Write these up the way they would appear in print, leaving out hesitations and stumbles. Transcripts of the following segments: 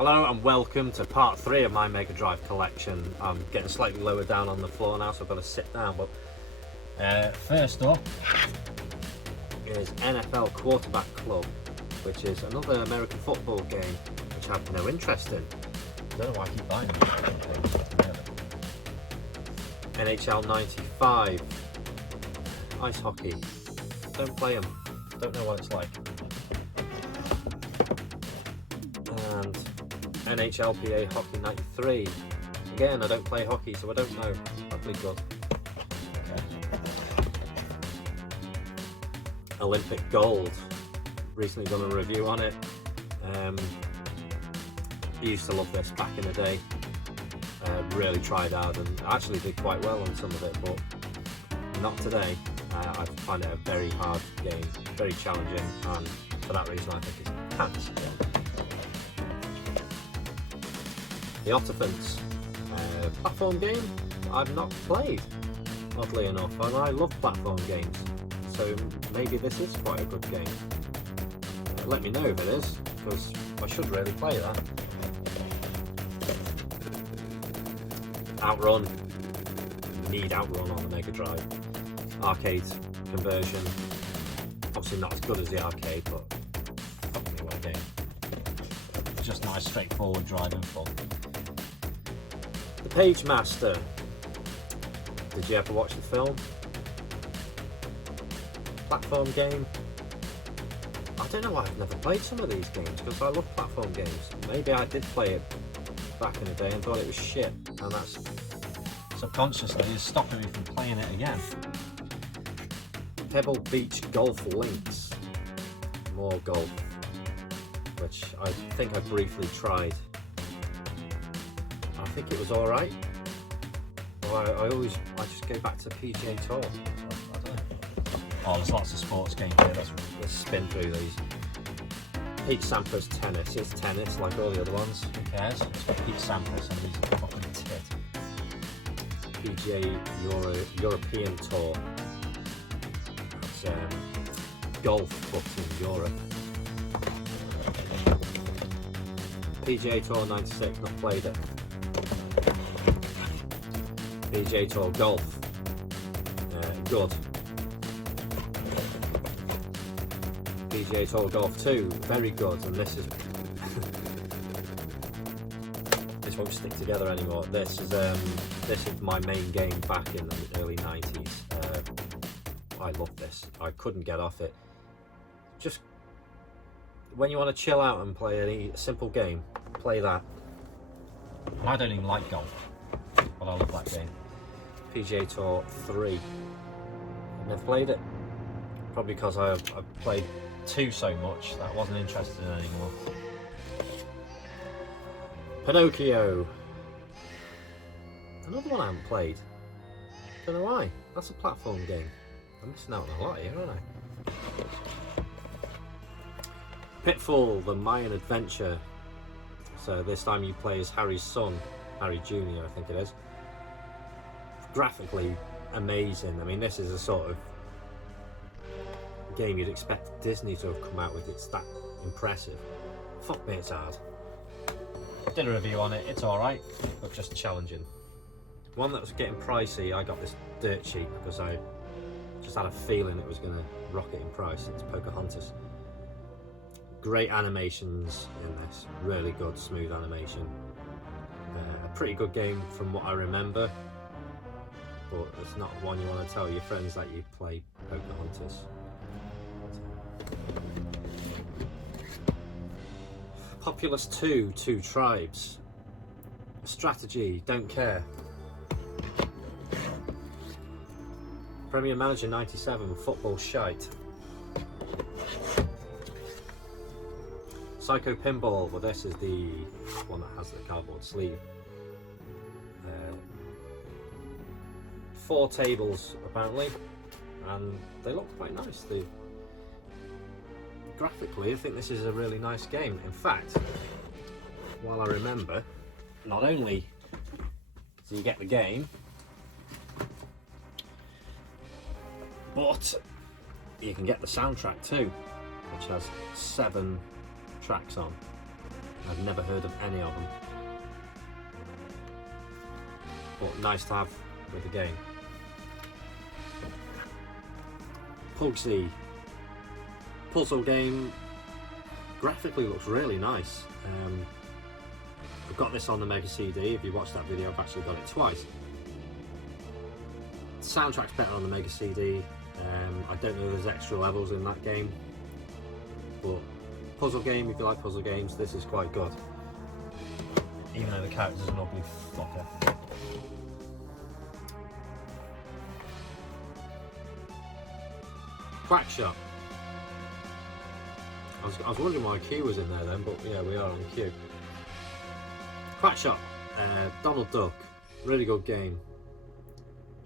Hello and welcome to part 3 of my Mega Drive collection. I'm getting slightly lower down on the floor now, so I've got to sit down. But first up is NFL Quarterback Club, which is another American football game which I have no interest in. I don't know why I keep buying them. NHL 95, ice hockey. Don't play them. Don't know what it's like. And NHLPA Hockey 93. Again, I don't play hockey, so I don't know. Hopefully good. Okay. Olympic Gold. Recently done a review on it. I used to love this back in the day. Really tried hard and actually did quite well on some of it, but not today. I find it a very hard game, very challenging, and for that reason I think it's pants. The Ottafants, platform game I've not played, oddly enough, and I love platform games, so maybe this is quite a good game. Let me know if it is, because I should really play that. Outrun, need Outrun on the Mega Drive. Arcade conversion, obviously not as good as the arcade, but fuck me, what a game. Just nice straightforward driving fun. The Page Master. Did you ever watch the film? Platform game. I don't know why I've never played some of these games, because I love platform games. Maybe I did play it back in the day and thought it was shit, and that's subconsciously is stopping me from playing it again. Pebble Beach Golf Links. More golf, which I think I briefly tried. I think it was alright. Well, I just go back to PGA Tour. I don't know. Oh, there's lots of sports games here. Let's spin through these. Pete Sampras Tennis. It's tennis like all the other ones. Who cares? It's got Pete Sampras and he's a fucking tit. PGA European Tour. It's golf, but in Europe. PGA Tour 96. Not played it. PGA Tour Golf, good. PGA Tour Golf 2, very good, and this is this won't stick together anymore. This is my main game back in the early 90s. I love this. I couldn't get off it. Just when you want to chill out and play a simple game, play that. I don't even like golf, but I love that game. PGA Tour 3. I've never played it. Probably because I've played 2 so much that I wasn't interested in anymore. Pinocchio. Another one I haven't played. Don't know why. That's a platform game. I'm missing out on a lot here, aren't I? Pitfall, the Mayan Adventure. So this time you play as Harry's son, Harry Jr. I think it is. Graphically amazing. I mean, this is a sort of game you'd expect Disney to have come out with. It's that impressive. Fuck me, it's hard. Did a review on it. It's alright, but just challenging. One that was getting pricey, I got this dirt cheap because I just had a feeling it was going to rocket in price. It's Pocahontas. Great animations in this. Really good, smooth animation. A pretty good game from what I remember. But it's not one you want to tell your friends that you play Pocahontas. Populous 2, Two Tribes. Strategy, don't care. Premier Manager 97, football shite. Psycho Pinball, well this is the one that has the cardboard sleeve. 4 tables apparently, and they look quite nice. Graphically, I think this is a really nice game. In fact, while I remember, not only do you get the game, but you can get the soundtrack too, which has 7 tracks on. I've never heard of any of them. But nice to have with the game. Pugsy. Puzzle game. Graphically looks really nice. I've got this on the Mega CD. If you watched that video, I've actually got it twice. The soundtrack's better on the Mega CD. I don't know if there's extra levels in that game, but puzzle game, if you like puzzle games, this is quite good. Even though the character's an ugly fucker. Quackshot. I was wondering why Q was in there then, but yeah, we are on Q. Quackshot, Donald Duck, really good game.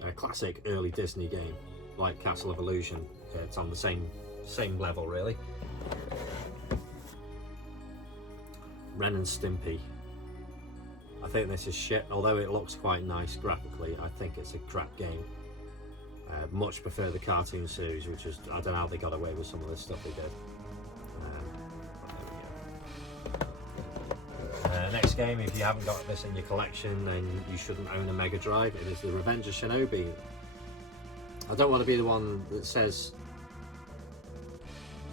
A classic early Disney game, like Castle of Illusion. It's on the same level really. Ren and Stimpy. I think this is shit, although it looks quite nice graphically. I think it's a crap game. Much prefer the cartoon series, which is, I don't know how they got away with some of this stuff they did. Next game, if you haven't got this in your collection, then you shouldn't own a Mega Drive. It is the Revenge of Shinobi. I don't want to be the one that says,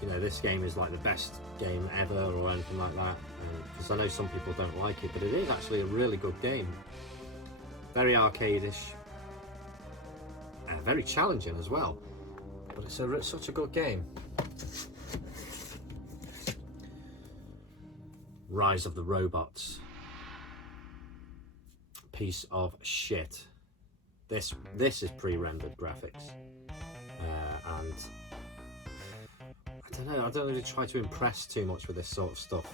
you know, this game is like the best game ever or anything like that, because I know some people don't like it, but it is actually a really good game. Very arcade-ish, very challenging as well, but it's such a good game. Rise of the Robots. Piece of shit. This is pre-rendered graphics, and I don't really try to impress too much with this sort of stuff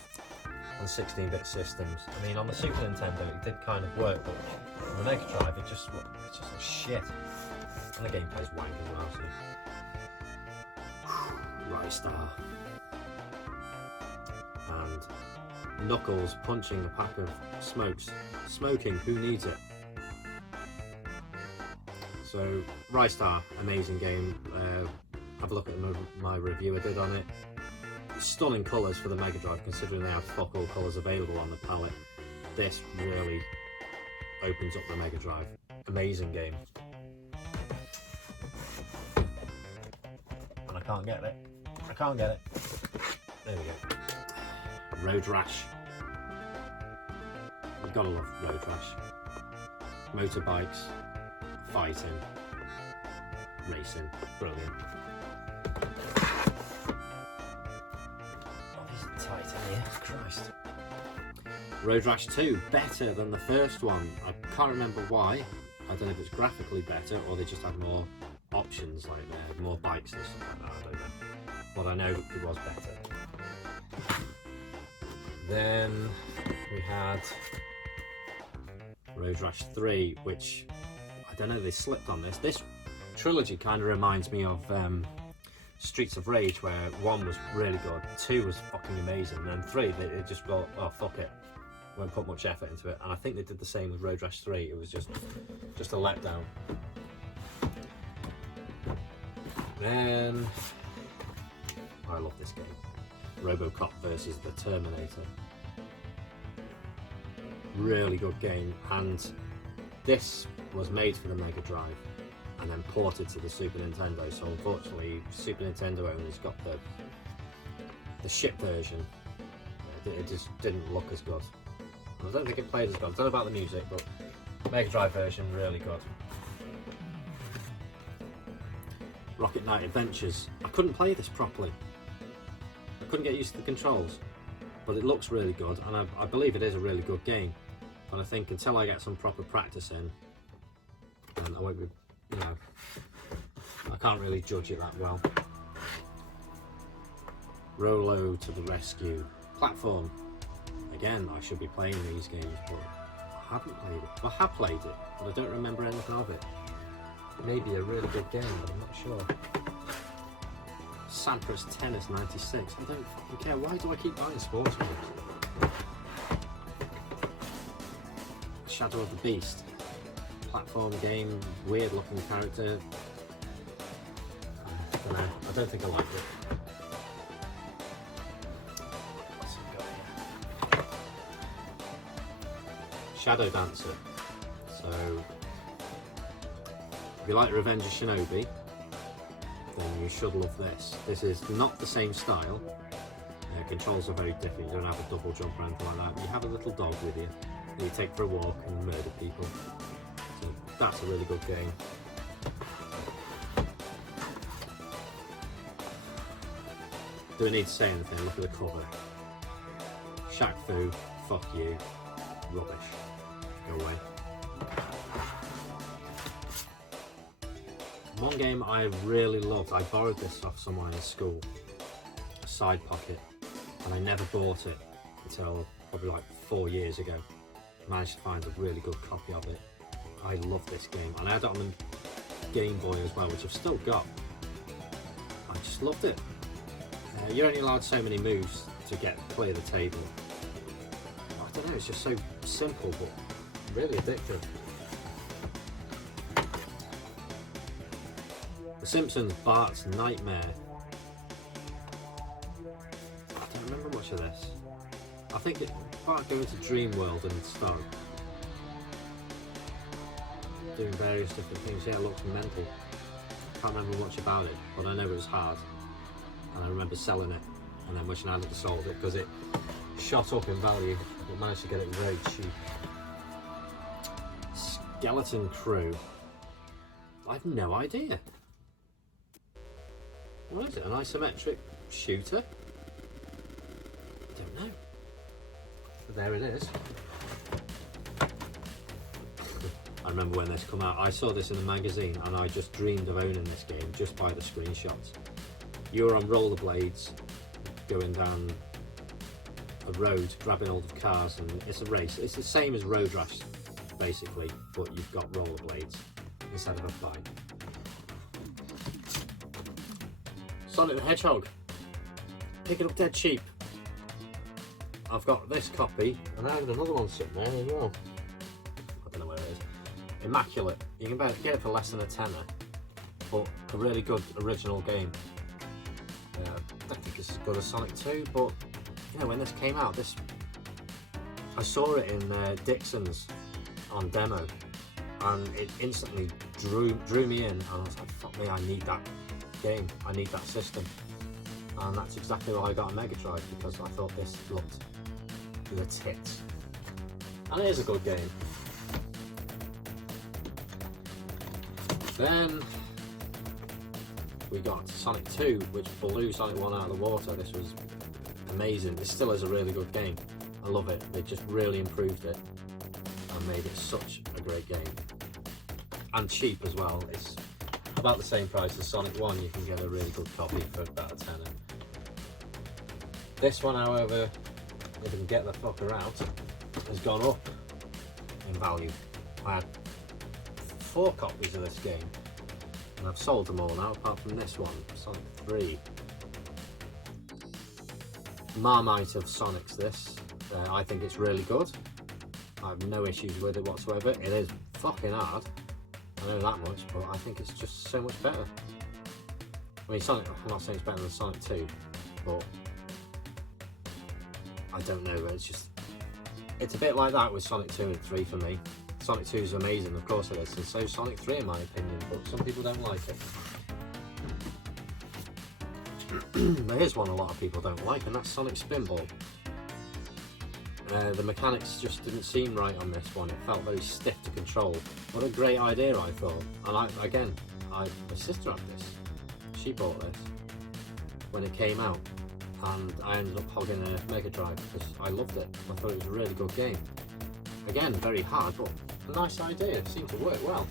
on 16-bit systems. I mean, on the Super Nintendo it did kind of work, but on the Mega Drive it just looks shit. And the gameplay's wank as well. So. Right Star. And Knuckles punching a pack of smokes. Smoking, who needs it? So, Rystar, amazing game. Have a look at my review I did on it. Stunning colours for the Mega Drive, considering they have fuck all colours available on the palette. This really opens up the Mega Drive. Amazing game. And I can't get it. I can't get it. There we go. Road Rash. You've got to love Road Rash. Motorbikes, fighting, racing, brilliant. Oh, these are tight in here, Christ. Road Rash 2, better than the first one. I can't remember why. I don't know if it's graphically better or they just had more options, like more bikes and stuff like that, I don't know. But I know it was better. Then we had Road Rash 3, which, I don't know, they slipped on this. This trilogy kind of reminds me of Streets of Rage, where 1 was really good, 2 was fucking amazing, and then 3, they just thought, oh fuck it, won't put much effort into it. And I think they did the same with Road Rash 3, it was just a letdown. Then, I love this game. RoboCop versus the Terminator. Really good game, and this was made for the Mega Drive and then ported to the Super Nintendo, so unfortunately Super Nintendo owners got the shit version. It just didn't look as good. I don't think it played as good. I don't know about the music, but Mega Drive version, really good. Rocket Knight Adventures. I couldn't play this properly. I couldn't get used to the controls, but it looks really good, and I believe it is a really good game. But I think until I get some proper practice in, and I won't be, you know, I can't really judge it that well. Rolo to the rescue. Platform. Again, I should be playing these games, but I haven't played it. Well, I have played it, but I don't remember anything of it. Maybe a really good game, but I'm not sure. Sampras Tennis 96. I don't fucking care. Why do I keep buying sports games? Shadow of the Beast. Platform game, weird looking character. I don't know. I don't think I like it. Shadow Dancer. So if you like Revenge of Shinobi, then you should love this. This is not the same style. Controls are very different. You don't have a double jump or anything like that. You have a little dog with you that you take for a walk and murder people. So that's a really good game. Do I need to say anything? Look at the cover. Shaq Fu, fuck you, rubbish. Go away. One game I really loved, I borrowed this off someone in school, Side Pocket, and I never bought it until probably like 4 years ago. Managed to find a really good copy of it. I love this game, and I had it on the Game Boy as well, which I've still got. I just loved it. You're only allowed so many moves to clear the table. I don't know, it's just so simple but really addictive. The Simpsons Bart's Nightmare. I don't remember much of this. I think it's Bart going to Dream World and start doing various different things. Yeah, it looks mental. Can't remember much about it, but I know it was hard. And I remember selling it and then wishing I hadn't sold it because it shot up in value, but managed to get it very cheap. Skeleton Crew. I have no idea. What is it? An isometric shooter? I don't know. But there it is. I remember when this came out, I saw this in a magazine and I just dreamed of owning this game just by the screenshots. You were on rollerblades going down a road grabbing hold of cars, and it's a race. It's the same as Road Rash basically, but you've got rollerblades instead of a bike. Sonic the Hedgehog. Pick it up dead cheap. I've got this copy and I have another one sitting there as well. I don't know where it is. Immaculate. You can get it for less than a tenner, but a really good original game. I don't think it's as good as Sonic 2, but you know, when this came out, I saw it in Dixon's on demo, and it instantly drew me in, and I was like, fuck me, I need that game, I need that system. And that's exactly why I got a megadrive, because I thought this looked the tits. And it is a good game. Then we got Sonic 2, which blew Sonic 1 out of the water. This was amazing. This still is a really good game. I love it. They just really improved it and made it such a great game. And cheap as well. It's about the same price as Sonic 1. You can get a really good copy for about a tenner. This one, however, if you can get the fucker out, has gone up in value. I had 4 copies of this game, and I've sold them all now, apart from this one, Sonic 3. Marmite of Sonics this. I think it's really good. I have no issues with it whatsoever. It is fucking hard, I know that much, but I think it's just so much better. I mean, Sonic, I'm not saying it's better than Sonic 2, but I don't know, it's a bit like that with Sonic 2 and 3 for me. Sonic 2 is amazing, of course it is, and so Sonic 3 in my opinion, but some people don't like it. There is one a lot of people don't like, and that's Sonic Spinball. The mechanics just didn't seem right on this one. It felt very stiff to control. What a great idea, I thought. And my sister had this. She bought this when it came out, and I ended up hogging a Mega Drive because I loved it. I thought it was a really good game. Again, very hard, but a nice idea. It seemed to work well.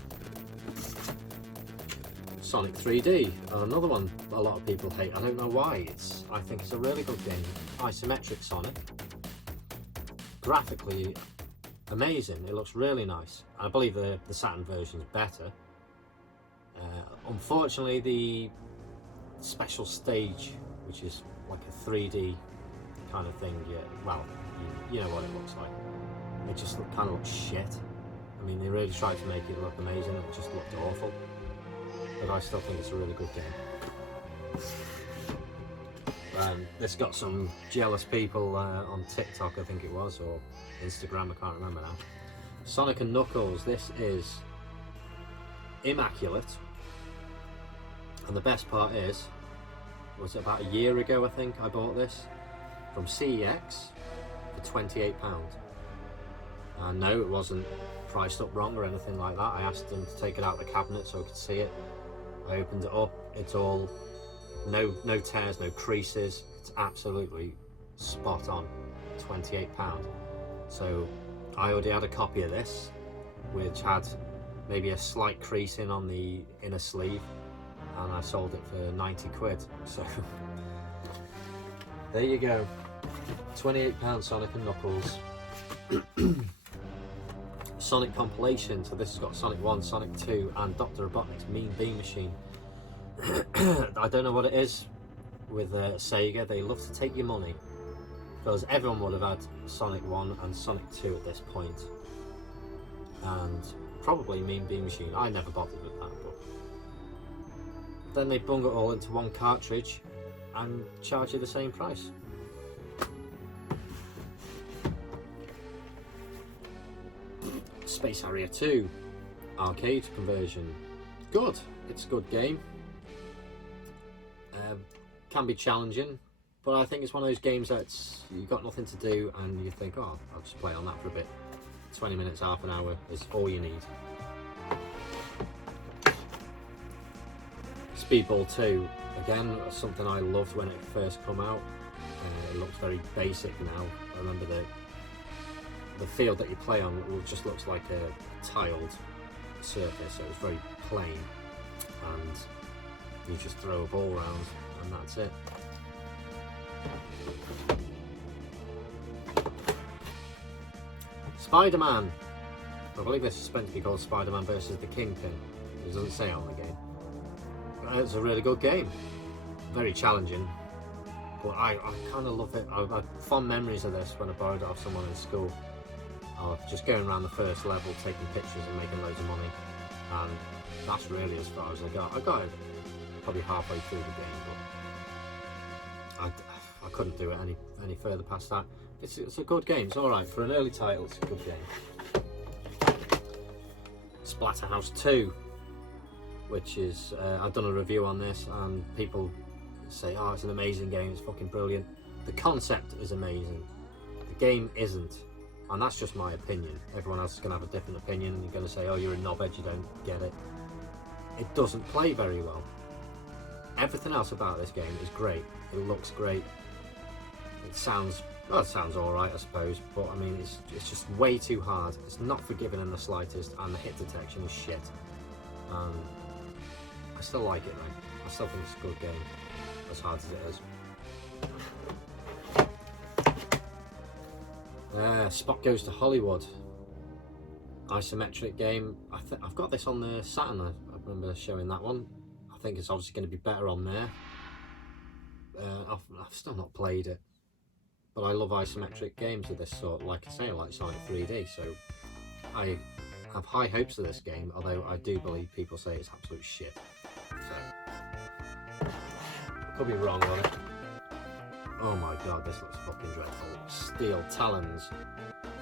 Sonic 3D, another one a lot of people hate. I don't know why. I think it's a really good game. Isometric Sonic. Graphically amazing. It looks really nice. I believe the Saturn version is better. Unfortunately, the special stage, which is like a 3D kind of thing, you know what it looks like. It just kind of looks shit. I mean, they really tried to make it look amazing. It just looked awful. But I still think it's a really good game. This got some jealous people on TikTok, I think it was, or Instagram, I can't remember now. Sonic and Knuckles, this is immaculate. And the best part is, was it about a year ago I think I bought this from CEX for £28. And no, it wasn't priced up wrong or anything like that. I asked them to take it out of the cabinet so I could see it. I opened it up, it's all, no tears, no creases, it's absolutely spot on, £28. So I already had a copy of this, which had maybe a slight creasing on the inner sleeve, and I sold it for 90 quid. So there you go, £28 Sonic and Knuckles. Sonic compilation, so this has got Sonic 1, Sonic 2 and Dr. Robotnik's Mean Bean Machine. I don't know what it is with Sega, they love to take your money, because everyone would have had Sonic 1 and Sonic 2 at this point, and probably Mean Bean Machine. I never bothered with that, but then they bung it all into one cartridge and charge you the same price. Space Harrier 2 arcade conversion. Good, it's a good game. Can be challenging, but I think it's one of those games that's you've got nothing to do and you think, oh, I'll just play on that for a bit. 20 minutes, half an hour is all you need. Speedball 2, again, something I loved when it first came out. It looks very basic now. I remember the field that you play on just looks like a tiled surface, so it's very plain, and you just throw a ball around and that's it. Spider-Man. I believe this is meant to be called Spider-Man versus the Kingpin. It doesn't say on the game. It's a really good game. Very challenging, but I kind of love it. I had fond memories of this when I borrowed it off someone in school. I was just going around the first level, taking pictures and making loads of money, and that's really as far as I got. I got it probably halfway through the game, but I couldn't do it any further past that. It's a good game. It's all right for an early title. It's a good game. Splatterhouse 2, which is I've done a review on this, and people say, "Oh, it's an amazing game. It's fucking brilliant." The concept is amazing. The game isn't. And that's just my opinion. Everyone else is going to have a different opinion. You're going to say, oh, you're a knobhead, you don't get it. It doesn't play very well. Everything else about this game is great. It looks great. It sounds alright, I suppose, but I mean, it's just way too hard. It's not forgiving in the slightest, and the hit detection is shit. I still like it though. I still think it's a good game, as hard as it is. Spot Goes to Hollywood. Isometric game. I've got this on the Saturn. I remember showing that one. I think it's obviously going to be better on there. I've still not played it, but I love isometric games of this sort. Like I say, I like Sonic 3D, so I have high hopes of this game. Although I do believe people say it's absolute shit. So I could be wrong on it. Oh my god, this looks fucking dreadful. Steel Talons.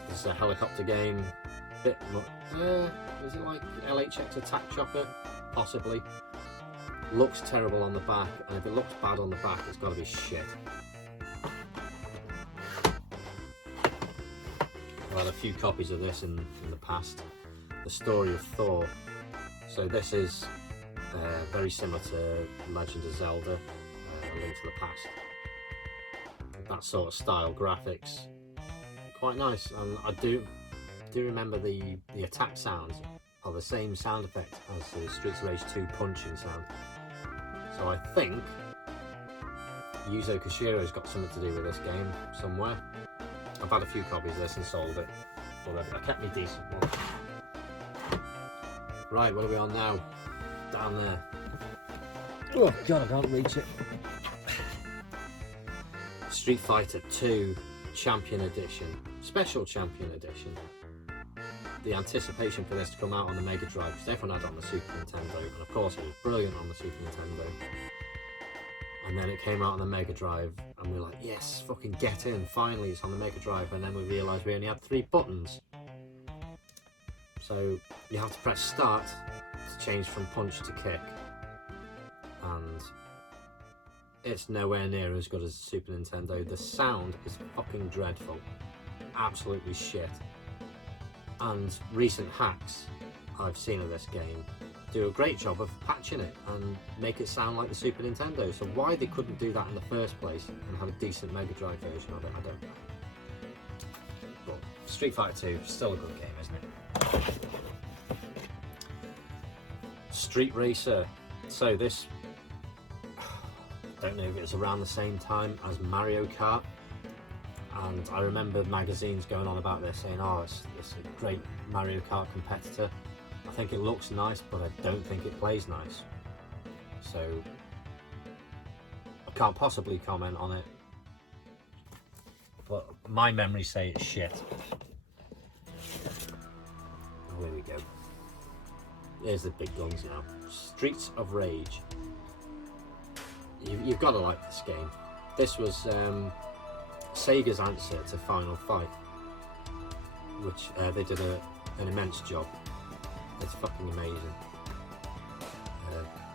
This is a helicopter game. Is it like LHX Attack Chopper? Possibly. Looks terrible on the back, and if it looks bad on the back, it's got to be shit. I've had a few copies of this in the past. The Story of Thor. So this is very similar to Legend of Zelda, A Link to the Past. That sort of style graphics, quite nice, and I do remember the attack sounds are the same sound effect as the Streets of Rage 2 punching sound. So I think Yuzo Koshiro's got something to do with this game somewhere. I've had a few copies of this and sold it, but I kept me decent one. Right, what are we on now? Down there. Oh god, I can't reach it. Street Fighter 2 Champion Edition, Special Champion Edition. The anticipation for this to come out on the Mega Drive, because everyone had it on the Super Nintendo, and of course it was brilliant on the Super Nintendo. And then it came out on the Mega Drive, and we were like, yes, fucking get in, finally it's on the Mega Drive, and then we realised we only had 3 buttons. So you have to press start to change from punch to kick, and it's nowhere near as good as the Super Nintendo. The sound is fucking dreadful, absolutely shit. And recent hacks I've seen of this game do a great job of patching it and make it sound like the Super Nintendo. So why they couldn't do that in the first place and have a decent Mega Drive version of it, I don't know. But Street Fighter 2, still a good game, isn't it? Street Racer. So this, I don't know if it was around the same time as Mario Kart, and I remember magazines going on about this saying, oh, it's a great Mario Kart competitor. I think it looks nice, but I don't think it plays nice. So I can't possibly comment on it, but my memories say it's shit. Oh, here we go. Here's the big guns now. Streets of Rage. You've got to like this game. This was Sega's answer to Final Fight, which they did an immense job. It's fucking amazing.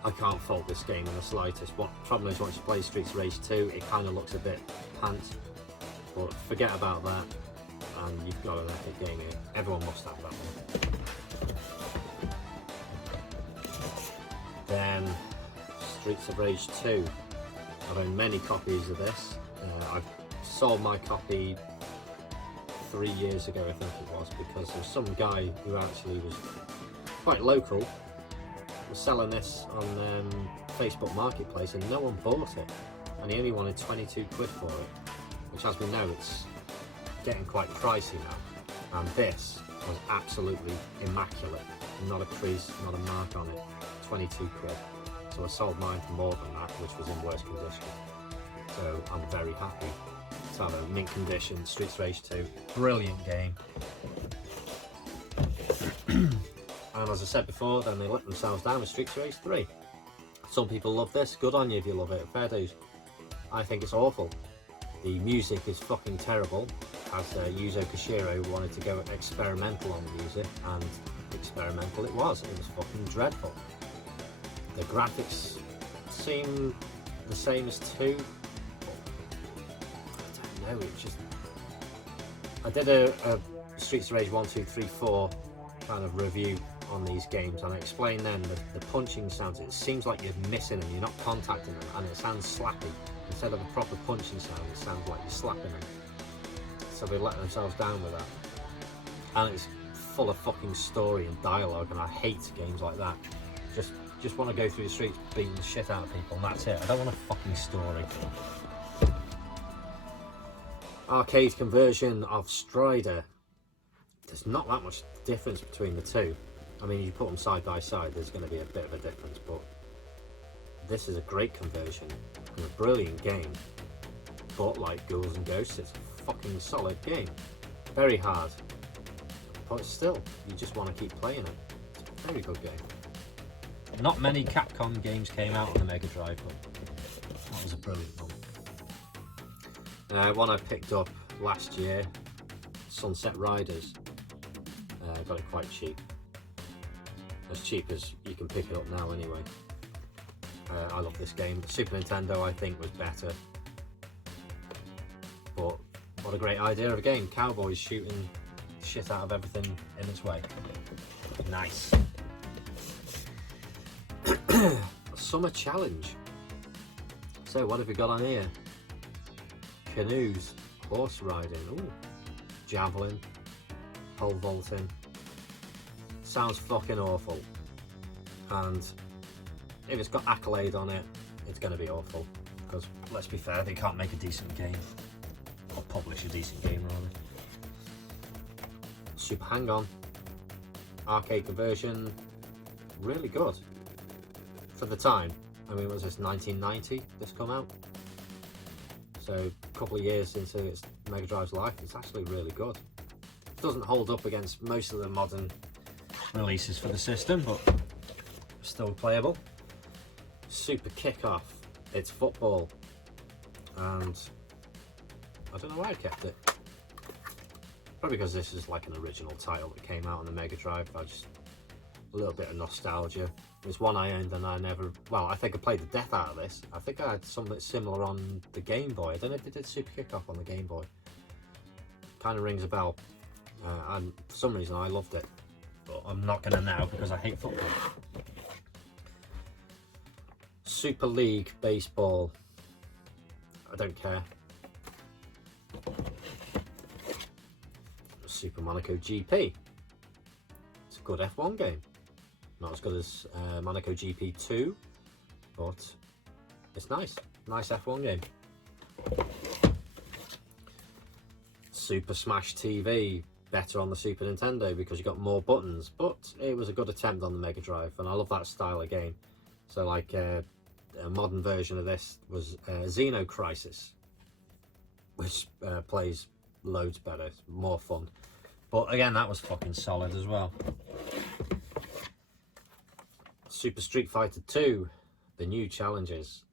I can't fault this game in the slightest. What problem is once you play Streets of Rage 2, it kind of looks a bit pants, but forget about that, and you've got an epic game here. Everyone must have that one. Then Streets of Rage 2. I've owned many copies of this. I've sold my copy 3 years ago, I think it was, because there's some guy who actually was quite local, was selling this on Facebook Marketplace, and no one bought it, and he only wanted 22 quid for it, which, as we know, it's getting quite pricey now. And this was absolutely immaculate, not a crease, not a mark on it. 22 quid. So I sold mine for more than that, which was in worse condition. So I'm very happy to have a mint condition Streets of Rage 2. Brilliant game. And as I said before, then they let themselves down with Streets of Rage 3. Some people love this, good on you if you love it, fair dues. I think it's awful. The music is fucking terrible, as Yuzo Koshiro wanted to go experimental on the music, and experimental it was fucking dreadful. The graphics seem the same as 2. I don't know, it's just... I did a Streets of Rage 1, 2, 3, 4 kind of review on these games, and I explained then the punching sounds, it seems like you're missing them, you're not contacting them, and it sounds slappy. Instead of a proper punching sound, it sounds like you're slapping them. So they let themselves down with that. And it's full of fucking story and dialogue, and I hate games like that. Just want to go through the streets beating the shit out of people, and that's it. I don't want a fucking story. Arcade conversion of Strider. There's not that much difference between the two. I mean, you put them side by side, there's going to be a bit of a difference, but this is a great conversion and a brilliant game. But like Ghouls and Ghosts, it's a fucking solid game. Very hard, but still, you just want to keep playing it. It's a very good game. Not many Capcom games came out on the Mega Drive, but that was a brilliant one. One I picked up last year, Sunset Riders. Got it quite cheap. As cheap as you can pick it up now anyway. I love this game. Super Nintendo I think was better. But what a great idea of a game. Cowboys shooting shit out of everything in its way. Nice. Summer challenge. So what have we got on here? Canoes, horse riding, ooh, javelin, pole vaulting. Sounds fucking awful. And if it's got Accolade on it, it's going to be awful. Because let's be fair, they can't make a decent game. Or publish a decent game rather. Super Hang-On. Arcade conversion. Really good. For the time. I mean, was this 1990 this come out? So a couple of years into its Mega Drive's life, it's actually really good. It doesn't hold up against most of the modern releases for the system, but still playable. Super Kickoff. It's football. And I don't know why I kept it. Probably because this is like an original title that came out on the Mega Drive. I just, a little bit of nostalgia. It's one I owned and I never, well, I think I played the death out of this. I think I had something similar on the Game Boy. I don't know if they did Super Kickoff on the Game Boy. Kind of rings a bell. And for some reason I loved it. But I'm not going to now because I hate football. Super League Baseball. I don't care. Super Monaco GP. It's a good F1 game. Not as good as Monaco GP 2, but it's nice. Nice F1 game. Super Smash TV. Better on the Super Nintendo because you got more buttons, but it was a good attempt on the Mega Drive, and I love that style of game. So like a modern version of this was Xeno Crisis, which plays loads better, it's more fun. But again, that was fucking solid as well. Super Street Fighter 2, the new challenges.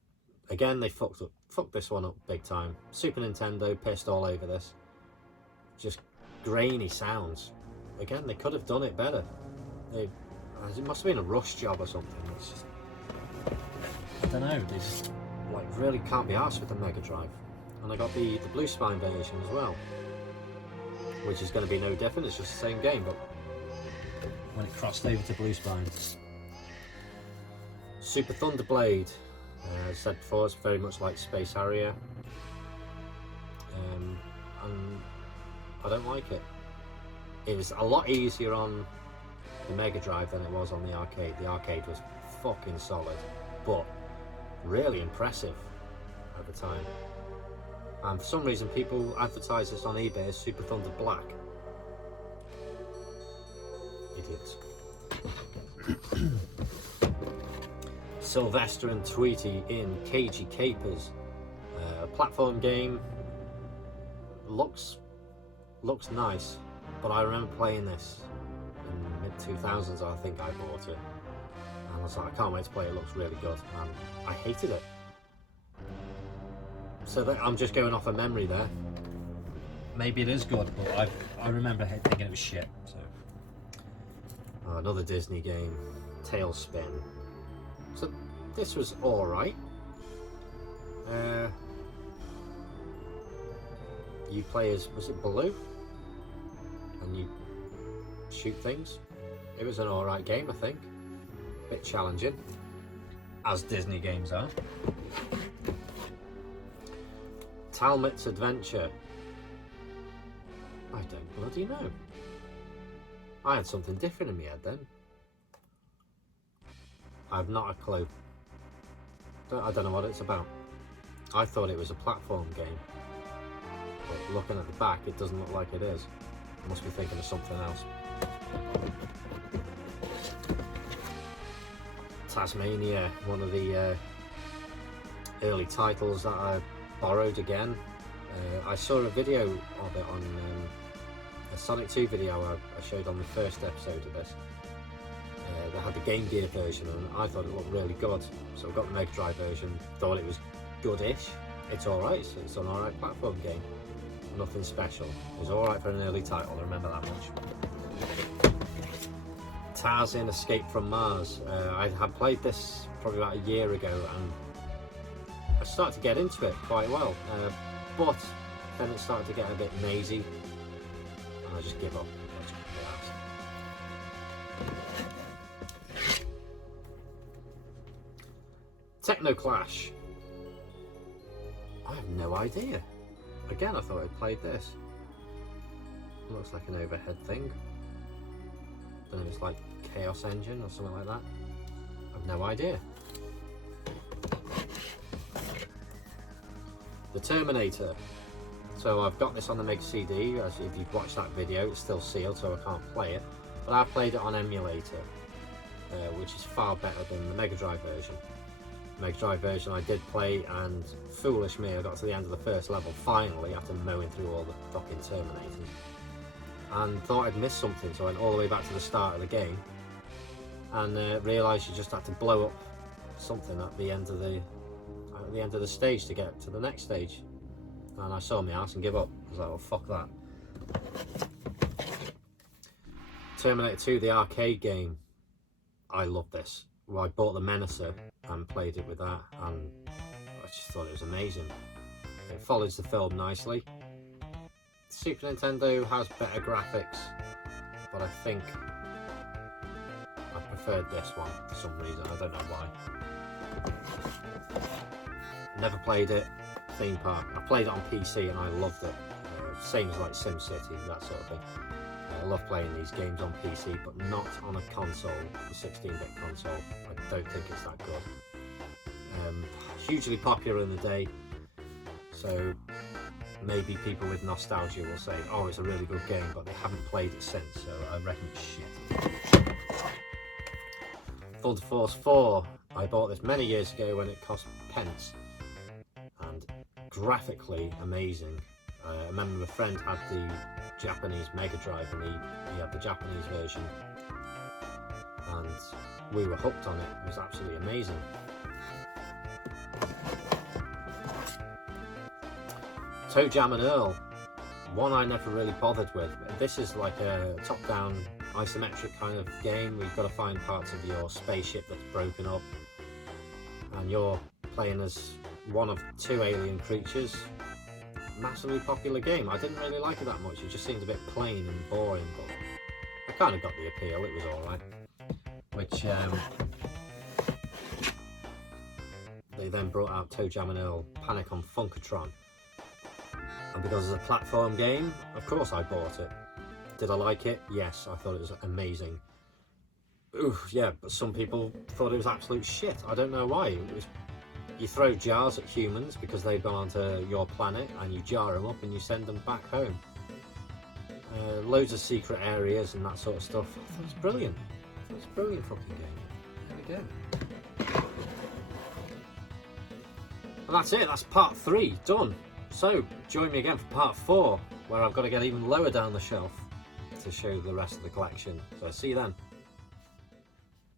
Again, they fucked this one up big time. Super Nintendo pissed all over this. Just grainy sounds. Again, they could have done it better. It must have been a rush job or something. It's just, I don't know, they just like really can't be arsed with the Mega Drive. And I got the Blue Spine version as well, which is going to be no different. It's just the same game, but when it crossed over to Blue Spine. Super Thunder Blade, as I said before, it's very much like Space Harrier, and I don't like it. It was a lot easier on the Mega Drive than it was on the arcade. The arcade was fucking solid, but really impressive at the time. And for some reason people advertise this on eBay as Super Thunder Black. Idiots. Sylvester and Tweety in Cagey Capers. A platform game. Looks nice, but I remember playing this in the mid-2000s. I think I bought it, and I was like, I can't wait to play it. It looks really good, and I hated it. So I'm just going off a memory there. Maybe it is good, but I remember thinking it was shit. So another Disney game, Tailspin. So this was all right. You play as, was it Baloo? And you shoot things. It was an alright game, I think. Bit challenging, as Disney games are. Talmit's Adventure. I don't bloody know. I had something different in my head then. I've not a clue. I don't know what it's about. I thought it was a platform game, but looking at the back, it doesn't look like it is. I must be thinking of something else. Tasmania, one of the early titles that I borrowed again. I saw a video of it on a Sonic 2 video I showed on the first episode of this. They had the Game Gear version and I thought it looked really good, so I got the Mega Drive version, thought it was goodish. It's alright, it's an alright platform game. Nothing special. It was alright for an early title, I remember that much. Tarzan Escape from Mars. I had played this probably about a year ago and I started to get into it quite well, but then it started to get a bit mazy and I just give up. Techno Clash. I have no idea. Again, I thought I'd played this. Looks like an overhead thing. Don't know if it's like Chaos Engine or something like that. I've no idea. The Terminator. So I've got this on the Mega CD. As if you've watched that video, it's still sealed, so I can't play it. But I've played it on emulator, which is far better than the Mega Drive version. Mega Drive version I did play, and foolish me, I got to the end of the first level finally after mowing through all the fucking Terminators and thought I'd missed something, so I went all the way back to the start of the game and realised you just had to blow up something at the end of the stage to get to the next stage, and I saw my ass and give up. I was like, well, fuck that. Terminator 2, the arcade game. I love this. Well, I bought the Menacer and played it with that, and I just thought it was amazing. It follows the film nicely. Super Nintendo has better graphics, but I think I preferred this one for some reason. I don't know why. Never played it. Theme Park. I played it on PC and I loved it. Same as like SimCity, that sort of thing. I love playing these games on PC, but not on a console, a 16-bit console. I don't think it's that good. Hugely popular in the day, so maybe people with nostalgia will say, oh, it's a really good game, but they haven't played it since, so I reckon it's shit. Thunder Force 4. I bought this many years ago when it cost pence, and graphically amazing. I remember a friend had the Japanese megadrive and he had the Japanese version, and we were hooked on it. It was absolutely amazing. Toe Jam and Earl, one I never really bothered with. This is like a top-down isometric kind of game where you've got to find parts of your spaceship that's broken up, and you're playing as one of 2 alien creatures. Massively popular game. I didn't really like it that much. It just seemed a bit plain and boring, but I kind of got the appeal. It was alright. Which they then brought out Toe Jam and Earl Panic on Funkatron, and because it's a platform game, of course I bought it. Did I like it? Yes, I thought it was amazing. Ooh, yeah, but some people thought it was absolute shit. I don't know why. You throw jars at humans because they've gone onto your planet, and you jar them up and you send them back home. Loads of secret areas and that sort of stuff. I thought it was brilliant. It was a brilliant fucking game. There we go. And that's it. That's part 3 done. So join me again for part 4, where I've got to get even lower down the shelf to show the rest of the collection. So see you then.